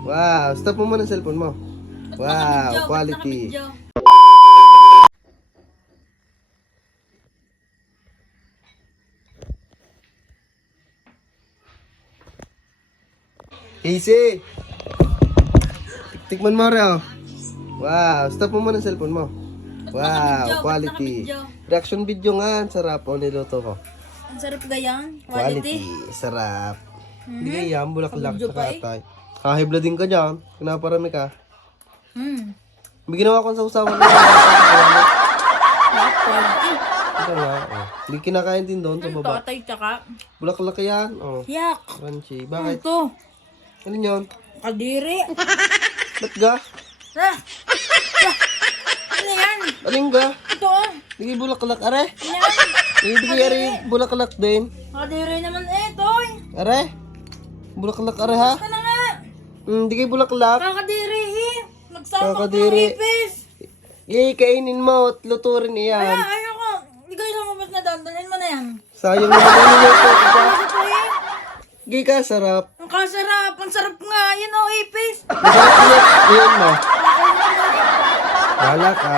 Wow, stop mo muna ang cellphone mo. Wow, quality. Easy. Tikman mo rin, oh. Wow, stop mo muna ang cellphone mo. Wow, quality. Reaction video nga, ang sarap. O, niluto ko. Ang sarap gayan. Quality. Sarap. Hindi kaya yan, bulaklak Kabidyo sa pa eh. katay. Kahibla din ka dyan. Kinaparami ka. May ginawa kong sausawan na. Quality. Ito nga, oh. Hindi kinakain din doon sa Ano to? baba. Atay tsaka. Bulaklak yan, oh. Yak. Crunchy. Ano Bakit? to? Ano yun? Kadiri. Ba't ga? Ah. Ano yan? Aling ga? Ito ah. Hindi bulaklak, are? Ano yan? Hindi are bulaklak din. Kadiri naman eh, toy. Are? Bulaklak, are ha? Ano nga? Hindi kayo bulaklak. Kakadiri eh. Nagsama ko ng Kakadiri. ipis. Kainin mo at luturin iyan. Ayoko. Hindi ko ilang mabas na dandalin mo na yan. Sayang naman ang niluto. Ano to eh? Hindi ka, sarap. Ang kasarap. Ang sarap nga. Yan o, ipis. Masarap ulit. Iyan mo. Wala ka.